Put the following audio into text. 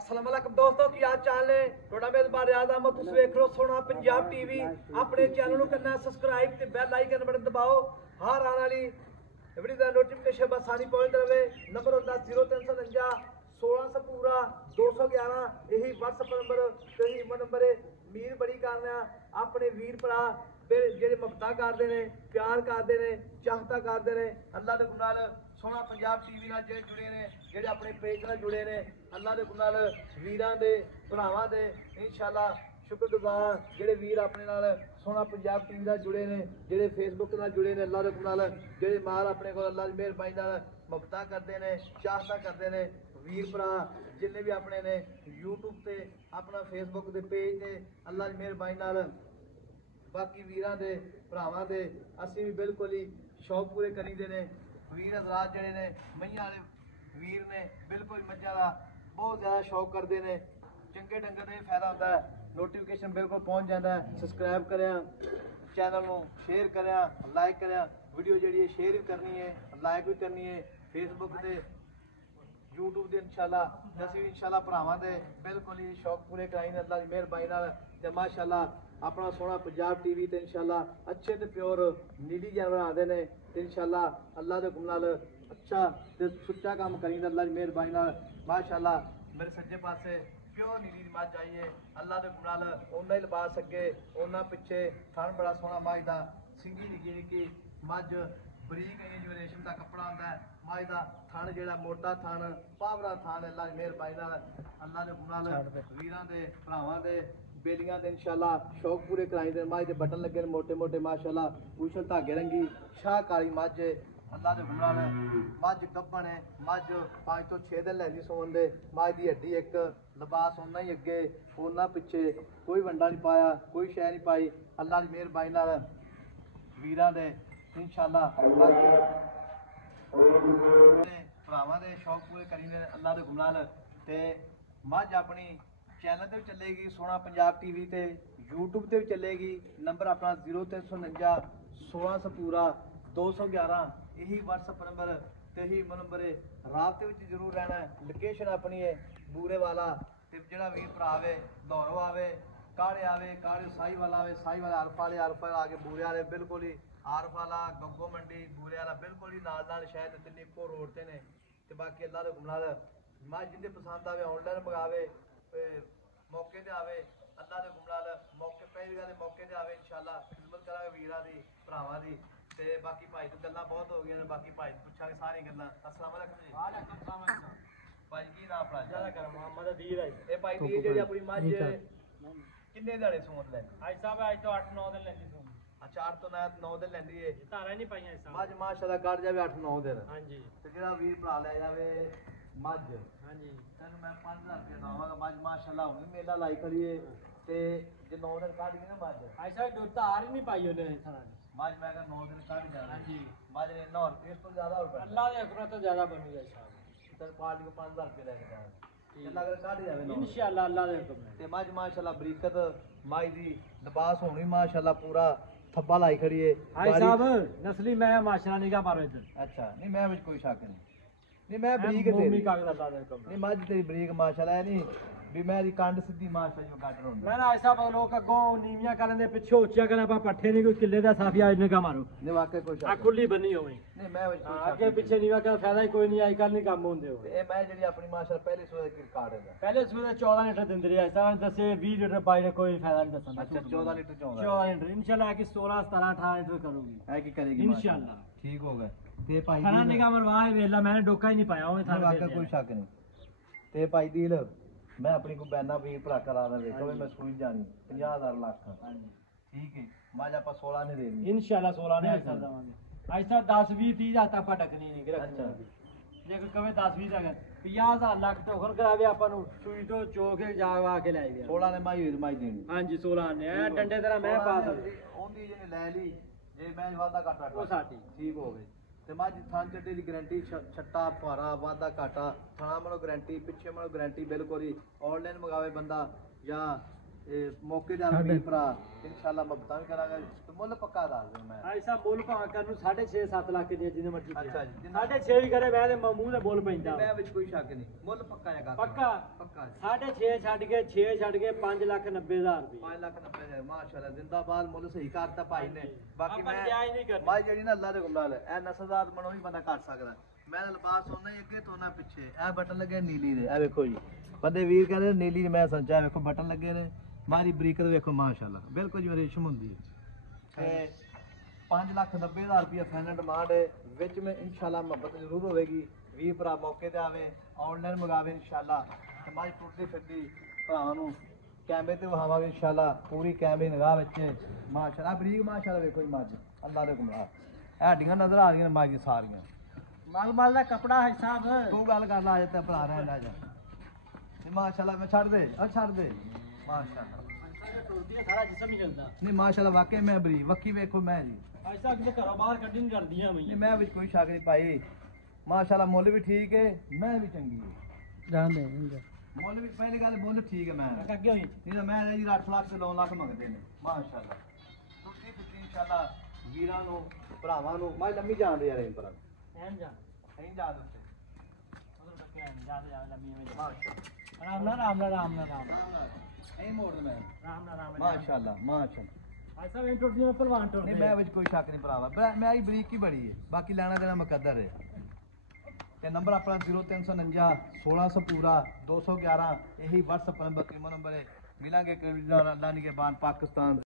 अस्सलाम वालेकुम दोस्तों की आज चैनल है थोड़ा मेजबान रियाज अहमद तुम देख रहे हो सोना पंजाब टीवी अपने चैनल करना सब्सक्राइब ते बेल आइकन बटन दबाओ हर आने वाली वीडियो दा नोटिफिकेशन बसानी पहुंच रहे नंबर होता 0349 1600 पूरा 211 यही WhatsApp नंबर ते ईमेल नंबर है मीर बड़ी करना अपने वीर भरा ਜਿਹੜੇ ਮੁਹੱਬਤਾਂ ਕਰਦੇ ਨੇ ਪਿਆਰ ਕਰਦੇ ਨੇ ਚਾਹਤਾ ਕਰਦੇ ਨੇ ਅੱਲਾ ਦੇ ਗੁਨਾਹ ਨਾਲ ਸੋਹਣਾ ਪੰਜਾਬ ਟੀਵੀ ਨਾਲ ਜਿਹੜੇ ਜੁੜੇ ਨੇ ਜਿਹੜੇ ਆਪਣੇ ਪੇਜ ਨਾਲ ਜੁੜੇ ਨੇ ਅੱਲਾ ਦੇ ਗੁਨਾਹ ਨਾਲ ਵੀਰਾਂ ਦੇ ਭਰਾਵਾਂ ਦੇ ਇਨਸ਼ਾਅੱਲਾ ਸ਼ੁਕਰਗੁਜ਼ਾਰ ਜਿਹੜੇ ਵੀਰ ਆਪਣੇ ਨਾਲ ਸੋਹਣਾ ਪੰਜਾਬ ਟੀਵੀ ਨਾਲ ਜੁੜੇ ਨੇ ਜਿਹੜੇ ਫੇਸਬੁੱਕ ਨਾਲ ਜੁੜੇ ਨੇ ਅੱਲਾ ਦੇ ਗੁਨਾਹ ਨਾਲ ਜਿਹੜੇ ਮਾਲ ਆਪਣੇ ਕੋਲ ਅੱਲਾ ਦੀ ਮਿਹਰਬਾਨੀ ਨਾਲ ਮੁਹੱਬਤਾਂ ਕਰਦੇ ਨੇ ਚਾਹਤਾ ਕਰਦੇ ਨੇ ਵੀਰ ਭਰਾ ਜਿੰਨੇ ਵੀ ਆਪਣੇ ਨੇ YouTube ਤੇ ਆਪਣਾ ਫੇਸਬੁੱਕ ਦੇ ਪੇਜ ਤੇ ਅੱਲਾ ਦੀ ਮਿਹਰਬਾਨੀ ਨਾਲ बाकी वीरां दे भरावां दे असीं भी बिल्कुल ही शौक पूरे करीदे ने वीर हज़रात जिहड़े ने मईयां वाले वीर ने बिल्कुल मज्जां दा बहुत ज़्यादा शौक करते हैं चंगे डंगर का फायदा होता है नोटिफिकेशन बिल्कुल पहुँच जाता है सबसक्राइब करें चैनल को शेयर करें लाइक करें वीडियो जी शेयर भी करनी है लाइक भी करनी है फेसबुक से यूट्यूब से इंशाल्लाह असीं इंशाल्लाह भरावां दे बिल्कुल ही शौक पूरे कराई ने अल्लाह की मेहरबानी नाल ते माशाअल्लाह अपना सोना पंजाब टीवी ते इंशाल्लाह अच्छे ते प्योर नीली जानवर आते हैं ते इंशाल्लाह अल्लाह दे हुक्म नाल अच्छा ते सुच्चा काम करी अल्लाह की मेहरबानी नाल माशाअल्लाह मेरे सज्जे पासे प्योर नीली मझ आई है अल्लाह दे हुक्म नाल ओना ही लिबास अगे ओना पिछे थन बड़ा सोहना मझ दा सिंगी निक्की निक्की मझ बरीक जो रेशम का कपड़ा होंदा है मझ दा थन जेड़ा मोटा थन पावरा थन अल्लाह की मेहरबानी नाल अल्लाह दे हुक्म नाल वीरां दे भरावां दे बेलियां दे इंशाल्लाह शौक पूरे कराई दे मझ दे बटन लगे मोटे मोटे माशाल्लाह उछल धागे रंगी शाह काली मझ अल्लाह दे हुक्म नाल मझ गब्बन है मझ 5 तो 6 दिन लैंदी सोन दे मझ दी हड्डी एक लिबास ओना ही अगे ओना पिछे कोई वंडा नहीं पाया कोई शै नहीं पाई अल्लाह की मेहरबानी नाल वीरां दे इंशाल्लाह बाकी भरावां दे शौक पूरे करी दे अल्लाह दे हुक्म नाल ते मझ अपनी चैनल पर भी चलेगी सोना पंजाब टीवी ते यूट्यूब पर भी चलेगी नंबर अपना 0349 1600 पूरा 211 यही WhatsApp नंबर ते ही नंबर है राबते में जरूर रहना है लोकेशन अपनी है बूरे वाला ते जिहड़ा वीर भरा आवे दौरों आवे काले साही वाला आवे साही वाला अरफ वाले आके बूरे वाले बिल्कुल ही आरफ वाला गंगो मंडी बूरे वाला बिल्कुल ही नाल शायद तिन्ने इक्को रोड ते ने ते बाकी अल्लाह दे हुक्म नाल मैं जिंदे पसंद आवे ऑनलाइन मंगावे मौके ते आवे अल्लाह दे हुक्म नाल मौके पहली गल मौके ते आवे इंशाल्लाह खिदमत करांगे वीरां दी भरावां दी ते बाकी भाई तो गल्लां बहुत हो गई ने बाकी भाई पुछांगे सारी गल्लां अस्सलाम वालेकुम जी वालेकुम सलाम भाई की नाम अपना ज्यादा कर मोहम्मद अदीर है ए भाई दी जेडी अपनी मझ किन्ने दिहाड़े सूंद ले आज साहब आज तो 8 9 दिन लेंदी सूंद अच्छा 8 तो 9 दिन लेंदी है धारा नहीं पाईयां इस मझ माशाल्लाह कट जावे 8 9 दिन हां जी ते जेड़ा वीर भरा ले जावे मझ हां जी तेन मैं 5000 रुपया दवांगा मझ माशाल्लाह हुन मेला लाई करिए ते जे 9 दिन कट गई ना मझ ऐसा दो धार ही नहीं पाई ओने थाना मझ मैं का 9 दिन कट जा हां जी मझ ने 9 रुपए तो ज्यादा हो अल्लाह दे हुक्म तो ज्यादा बन गया साहब तेरे पार्टी को 5000 रुपया लेके जा अल्लाह कर काट जावे इंशाल्लाह अल्लाह दे हुक्म ते मझ माशाल्लाह बरीकत मझ दी लिबास होनी माशाल्लाह पूरा थब्बा लाई खड़ी है भाई साहब नस्ली मैं माशाल्लाह निगाह मारो इधर अच्छा नहीं मैं विच कोई शक नहीं मैं बरीक तेरी नहीं मझ तेरी बरीक माशाल्लाह नहीं भी मैं दी कंड सीधी माशा जो काट रहा मैं ना ऐसा लोग अगों नीवियां कर लेंदे पिछे उच्चा करना पा पट्ठे नहीं कोई किले दा साफिया इने का मारो नहीं वाकई कोई आ खुली बनी होवे नहीं मैं आगे पीछे नीवा का फायदा ही कोई नहीं आई कल नहीं काम होंदे हो ए मैं जेडी अपनी माशा पहले सूबे की काट है पहले सूबे 14 लीटर दिंदे रहे ऐसा दसे 20 लीटर पाई कोई फायदा नहीं दसन अच्छा 14 लीटर 14 लीटर इंशाल्लाह कि 16 17 18 लीटर करूंगी है कि करेगी इंशाल्लाह ठीक हो गए ते भाई खाना निगाह मरवाए वेला मैंने डोका ही नहीं पाया ओए था वाकई कोई शक नहीं ते भाई दिल मैं अपनी को बैना भी भरा करा दा देखो मैं सुई जानी 50000 लाख हां जी ठीक है मझ आप 16 ने देनी इंशाल्लाह 16 ने ऐसा देवांगे ऐसा 10 20 30 हजार तक पटकनी नहीं रखना जे कोई कवे 10 20 अगर 50000 लाख तो खर करावे आपन सुई तो चोके जावा के ले गया 16 ने मझ देनी हां जी 16 ने डंडे तरह मैं पास ओंदी जे ले ली जे मैं वादा काटा वो साथी ठीक हो गई ते मझ थान चड्डी दी गारंटी छट्टा फुहारा वादा घाटा थाना मनो गारंटी पिछे मनो गारंटी बिल्कुल ही ऑनलाइन मंगावे बंदा या ਮੌਕੇ ਦੇ ਨਾਲ ਵੀਰ ਭਰਾ ਇਨਸ਼ਾਅੱਲਾ ਮਬਤਾਂ ਵੀ ਕਰਾਂਗੇ ਤੇ ਮੁੱਲ ਪੱਕਾ ਦੱਸ ਦਿਓ ਮੈਂ ਐਸਾ ਮੁੱਲ ਭਾਵੇਂ ਕਰਨ ਨੂੰ 6.5-7 ਲੱਖ ਦੀ ਜਿੰਨੇ ਮਰਜ਼ੀ ਅੱਛਾ ਜੀ 6.5 ਵੀ ਕਰੇ ਮੈਂ ਤੇ ਮੂੰਹ ਦੇ ਬੋਲ ਪੈਂਦਾ ਮੈਂ ਵਿੱਚ ਕੋਈ ਸ਼ੱਕ ਨਹੀਂ ਮੁੱਲ ਪੱਕਾ ਹੈਗਾ ਪੱਕਾ ਪੱਕਾ 6.5 ਛੱਡ ਕੇ 6 ਛੱਡ ਕੇ 5,90,000 ਰੁਪਏ 5,90,000 ਮਾਸ਼ਾਅੱਲਾ ਜ਼ਿੰਦਾਬਾਦ ਮੁੱਲ ਸਹੀ ਕਰਤਾ ਭਾਈ ਨੇ ਬਾਕੀ ਆਪਾਂ ਮੈਂ ਜਾਇਜ਼ ਨਹੀਂ ਕਰਨੀ। ਭਾਈ ਜਿਹੜੀ ਨਾ ਅੱਲਾ ਦੇ ਗੁਲਾਲ ਹੈ ਇਹ ਨਸਲਦਾਰ ਮਨੋਂ ਵੀ ਬੰਦਾ ਕਰ ਸਕਦਾ ਮੈਂ ਲਿਬਾਸ ਉਹਨਾਂ ਹੀ ਅੱਗੇ ਤੋਂ ਨਾ ਪਿੱਛੇ ਇਹ ਬਟਨ ਲੱਗੇ ਨੀਲੀ ਦੇ ਇਹ ਵੇਖੋ ਜੀ ਬੰਦੇ ਵੀਰ ਕਹਿੰਦੇ ਨੀਲੀ ਮੈਂ ਸੰਚਾ ਵੇਖੋ ਬਟਨ ਲੱਗੇ ਨੇ ਮਾਰੀ ਬਰੀਕਤ ਵੇਖੋ ਮਾਸ਼ਾਅੱਲਾ ਬਿਲਕੁਲ ਜਿਵੇਂ ਰੇਸ਼ਮ ਹੁੰਦੀ ਹੈ ਤੇ 5,90,000 ਰੁਪਏ ਫਾਈਨਲ ਡਿਮਾਂਡ ਹੈ ਵਿੱਚ ਮੈਂ ਇਨਸ਼ਾਅੱਲਾ ਮੁਹੱਬਤ ਜ਼ਰੂਰ ਹੋਵੇਗੀ ਵੀਰ ਭਰਾ ਮੌਕੇ ਤੇ ਆਵੇ ਆਨਲਾਈਨ ਮੰਗਾਵੇ ਇਨਸ਼ਾਅੱਲਾ ਤੇ ਮਾਈ ਟੁੱਟਦੀ ਫਿਰਦੀ ਭਰਾਵਾਂ ਨੂੰ ਕੈਮਰੇ ਤੇ ਵਹਾਵਾਂਗੇ ਇਨਸ਼ਾਅੱਲਾ ਪੂਰੀ ਕੈਮਰੇ ਨਿਗਾਹ ਵਿੱਚ ਮਾਸ਼ਾਅੱਲਾ ਬਰੀਕ ਮਾਸ਼ਾਅੱਲਾ ਵੇਖੋ ਜੀ ਮੱਝ ਅੱਲਾ ਦੇ ਗੁਮਰਾਹ ਇਹ ਹੱਡੀਆਂ ਨਜ਼ਰ ਆ ਰਹੀਆਂ ਨੇ ਮੱਝ ਦੀਆਂ ਸਾਰੀਆਂ ਮਲ ਦਾ ਕਪੜਾ ਹੈ ਸਾਹਿਬ ਤੂੰ ਗੱਲ ਕਰ ਲਾ ਤੇ ਭਰਾ ਰਹਿ ਲੈ ਜਾ ਤੇ ਮਾਸ਼ਾਅੱਲਾ ਮੈਂ ਛੱਡ ਦੇ ਛੱਡ ਦੇ ਮਾਸ਼ਾਅੱਲਾ ਸਾਰਾ ਜਿਸਮ ਹੀ ਹਿਲਦਾ ਨਹੀਂ ਮਾਸ਼ਾਅੱਲਾ ਵਾਕਈ ਮੈਂ ਬਰੀ ਵੱਕੀ ਵੇਖੋ ਮੈਂ ਜੀ ਐਸਾ ਕਿਤੇ ਘਰੋਂ ਬਾਹਰ ਕੱਢੀ ਨਹੀਂ ਕਰਦੀਆਂ ਨਹੀਂ ਮੈਂ ਵਿੱਚ ਕੋਈ ਸ਼ੱਕ ਨਹੀਂ ਪਾਈ ਮਾਸ਼ਾਅੱਲਾ ਮੁੱਲ ਵੀ ਠੀਕ ਹੈ ਮੈਂ ਵੀ ਚੰਗੀ ਹੈ ਜਾਣਦੇ ਮੁੱਲ ਵੀ ਪਹਿਲੀ ਗੱਲ ਮੁੱਲ ਠੀਕ ਹੈ ਮੈਂ ਅੱਗੇ ਹੋਈ ਨਹੀਂ ਤਾਂ ਮੈਂ ਜੀ 8 ਲੱਖ ਤੇ 9 ਲੱਖ ਮੰਗਦੇ ਨੇ ਮਾਸ਼ਾਅੱਲਾ ਤੁਸੀਂ ਇਨਸ਼ਾਅੱਲਾ ਵੀਰਾਂ ਨੂੰ ਭਰਾਵਾਂ ਨੂੰ ਮੈਂ ਲੰਮੀ ਜਾਣਦੇ ਯਾਰ ਇਹ ਪਰ ਐਨ ਜਾ ਨਹੀਂ ਜਾ ਦਿੱਤੇ ਉਧਰ ਤੱਕ ਐਨ ਜਾ ਲੰਮੀ ਵਿੱਚ ਮਾਸ਼ਾਅੱਲਾ ਰਾਮ ਨਾਲ ਇਹ ਮੋੜ ਮੈਂ ਰਾਮ ਨਾਲ ਮਾਸ਼ਾਅੱਲਾ ਮਾਸ਼ਾਅੱਲਾ ਐਸਾ ਵੀ ਟੁੱਟਦੀ ਮੈਂ ਪਹਿਲਵਾਨ ਟੁੱਟ ਨਹੀਂ ਮੈਂ ਵਿੱਚ ਕੋਈ ਸ਼ੱਕ ਨਹੀਂ ਭਰਾਵਾ ਮੈਂ ਆਈ ਬਰੀਕ ਹੀ ਬੜੀ ਹੈ ਬਾਕੀ ਲੈਣਾ ਦੇਣਾ ਮੁਕੱਦਰ ਹੈ ਤੇ ਨੰਬਰ ਆਪਣਾ 0349 1600 ਪੂਰਾ 211 ਇਹੀ WhatsApp ਨੰਬਰ ਕਿਮੋ ਨੰਬਰ ਹੈ ਮਿਲਾਂਗੇ ਕਿ ਅੱਲਾਹ ਨਿਗਹਿਬਾਨ ਪਾਕਿस्तान